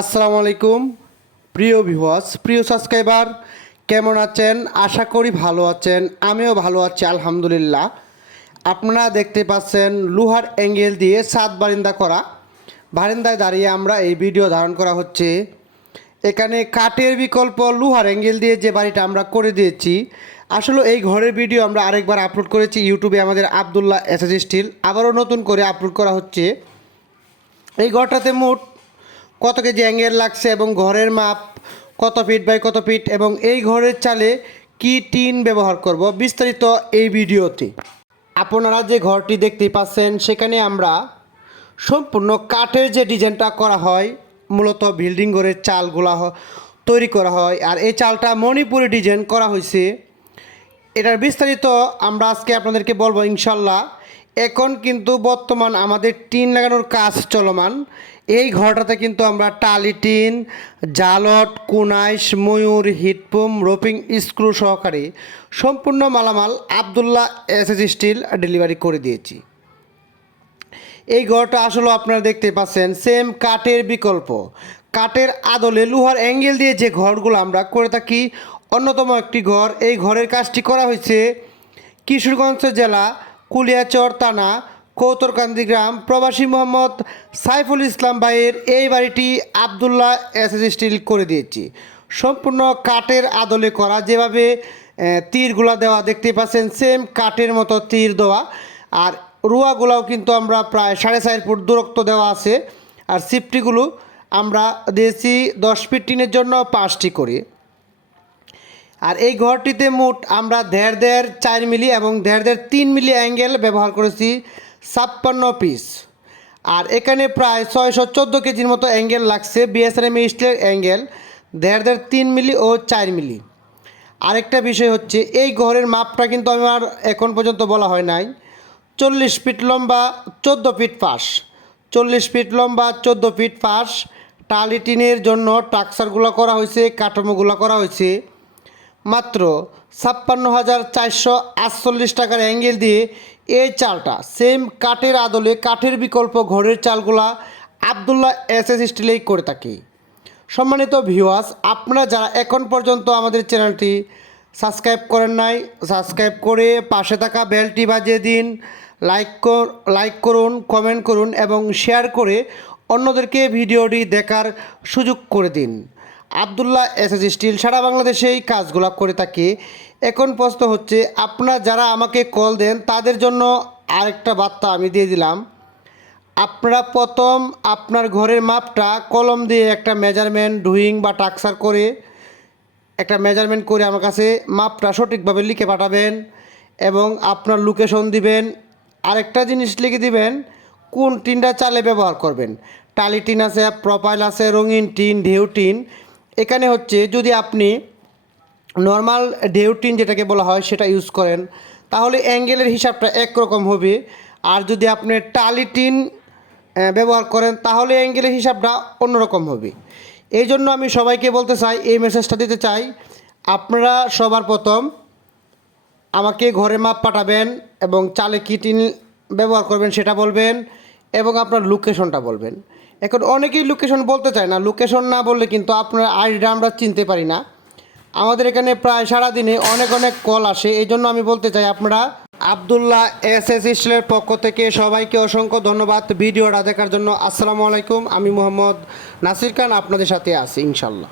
আসসালামু আলাইকুম, প্রিয় ভিউয়ার্স প্রিয় সাবস্ক্রাইবার কেমন আছেন? আশা করি ভালো আছেন, আমিও ভালো আছি, আলহামদুলিল্লাহ। আপনারা দেখতে পাচ্ছেন লোহার অ্যাঙ্গেল দিয়ে সাত বারিন্দা করা। বারিন্দায় দাঁড়িয়ে আমরা এই ভিডিও ধারণ করা হচ্ছে। এখানে কাঠের বিকল্প লোহার অ্যাঙ্গেল দিয়ে যে বাড়িটা আমরা করে দিয়েছি। আসলে এই ঘরের ভিডিও আমরা আরেকবার আপলোড করেছি ইউটিউবে আমাদের আবদুল্লাহ এসএস স্টিল। আবারও নতুন করে আপলোড করা হচ্ছে। এই ঘরটাতে মোট কত কেজি অ্যাঙ্গেল লাগছে এবং ঘরের মাপ কত ফিট বাই কত ফিট এবং এই ঘরের চালে কি টিন ব্যবহার করব বিস্তারিত এই ভিডিওতে। আপনারা যে ঘরটি দেখতে পাচ্ছেন, সেখানে আমরা সম্পূর্ণ কাঠের যে ডিজাইনটা করা হয়, মূলত বিল্ডিং ঘরের চালগুলা তৈরি করা হয়। আর এই চালটা মণিপুরি ডিজাইন করা হয়েছে। এটার বিস্তারিত আমরা আজকে আপনাদেরকে বলব ইনশাল্লাহ। এখন কিন্তু বর্তমান আমাদের টিন লাগানোর কাজ চলমান। এই ঘরটাতে কিন্তু আমরা টালি টিন, জালট, কুনাইশ, ময়ূর হিটপুম রোপিং স্ক্রু সহকারে সম্পূর্ণ মালামাল Abdullah S S steel delivery করে দিয়েছি। এই ঘরটা আসলে আপনারা দেখতে পাচ্ছেন, সেম কাঠের বিকল্প। কাঠের আদলে লোহার অ্যাঙ্গেল দিয়ে যে ঘরগুলো আমরা করে থাকি, অন্যতম একটি ঘর। এই ঘরের কাজটি করা হয়েছে কিশোরগঞ্জ জেলা কুলিয়াচর থানা, কৌতরকান্দি গ্রাম, প্রবাসী মোহাম্মদ সাইফুল ইসলাম ভাইয়ের এই বাড়িটি আবদুল্লাহ এস এস স্টিল করে দিয়েছি। সম্পূর্ণ কাঠের আদলে করা, যেভাবে তীরগুলা দেওয়া দেখতে পাচ্ছেন সেম কাঠের মতো তীর দেওয়া। আর রুয়াগুলাও কিন্তু আমরা প্রায় সাড়ে চার ফুট দূরত্ব দেওয়া আছে। আর সিফটিগুলো আমরা দিয়েছি দশ ফিট টিনের জন্য পাঁচটি করে। আর এই ঘরটিতে মোট আমরা দেড় দেড় চার মিলি এবং দেড় দেড় তিন মিলি অ্যাঙ্গেল ব্যবহার করেছি ছাপ্পান্ন পিস আর এখানে প্রায় ছয়শো চোদ্দ কেজির মতো অ্যাঙ্গেল লাগছে বিএসএনএম স্টিলের অ্যাঙ্গেল, দেড় দেড় তিন মিলি ও চার মিলি। আরেকটা বিষয় হচ্ছে, এই ঘরের মাপটা কিন্তু আমার এখন পর্যন্ত বলা হয় নাই। চল্লিশ ফিট লম্বা, চোদ্দ ফিট পাশ চল্লিশ ফিট লম্বা, চোদ্দ ফিট পাশ টালিটিনের জন্য টাকসারগুলো করা হয়েছে, কাঠামোগুলো করা হয়েছে। মাত্র ছাপ্পান্ন হাজার চারশো আটচল্লিশ টাকার অ্যাঙ্গেল দিয়ে এই চালটা সেম কাঠের আদলে কাঠের বিকল্প ঘরের চালগুলা আবদুল্লাহ এস এস স্টিলেই করে থাকি। সম্মানিত ভিউয়ার্স আপনারা যারা এখন পর্যন্ত আমাদের চ্যানেলটি সাবস্ক্রাইব করেন নাই, সাবস্ক্রাইব করে পাশে থাকা বেলটি বাজিয়ে দিন, লাইক লাইক করুন কমেন্ট করুন এবং শেয়ার করে অন্যদেরকে ভিডিওটি দেখার সুযোগ করে দিন। আবদুল্লাহ এস এস স্টিল সারা বাংলাদেশে এই কাজগুলো করে থাকে। এখন প্রশ্ন হচ্ছে, আপনারা যারা আমাকে কল দেন, তাদের জন্য আরেকটা বার্তা আমি দিয়ে দিলাম। আপনারা প্রথম আপনার ঘরের মাপটা কলম দিয়ে একটা মেজারমেন্ট ডুইং বা টাকসার করে, একটা মেজারমেন্ট করে আমার কাছে মাপটা সঠিকভাবে লিখে পাঠাবেন এবং আপনার লোকেশন দিবেন। আরেকটা জিনিস লিখে দিবেন, কোন টিনটা চালে ব্যবহার করবেন। টালি টিন আছে প্রোপাইল আছে, রঙিন টিন, ঢেউ টিন এখানে হচ্ছে যদি আপনি নর্মাল ঢেউ টিন যেটাকে বলা হয় সেটা ইউজ করেন, তাহলে অ্যাঙ্গেলের হিসাবটা একরকম হবে। আর যদি আপনি টালি টিন ব্যবহার করেন, তাহলে অ্যাঙ্গেলের হিসাবটা অন্যরকম হবে। এই জন্য আমি সবাইকে বলতে চাই, এই মেসেজটা দিতে চাই, আপনারা সবার প্রথম আমাকে ঘরে মাপ পাঠাবেন এবং চালে কী টিন ব্যবহার করবেন সেটা বলবেন এবং আপনার লোকেশনটা বলবেন। এখন অনেকেই লোকেশন বলতে চায় না। লোকেশন না বললে কিন্তু আপনার আইডিটা আমরা চিনতে পারি না। আমাদের এখানে প্রায় সারাদিনে অনেক অনেক কল আসে। এই জন্য আমি বলতে চাই আপনারা আবদুল্লাহ এস এস ইসলের পক্ষ থেকে সবাইকে অসংখ্য ধন্যবাদ ভিডিওটা দেখার জন্য। আসসালামু আলাইকুম। আমি মোহাম্মদ নাসির খান, আপনাদের সাথে আছি ইনশাল্লাহ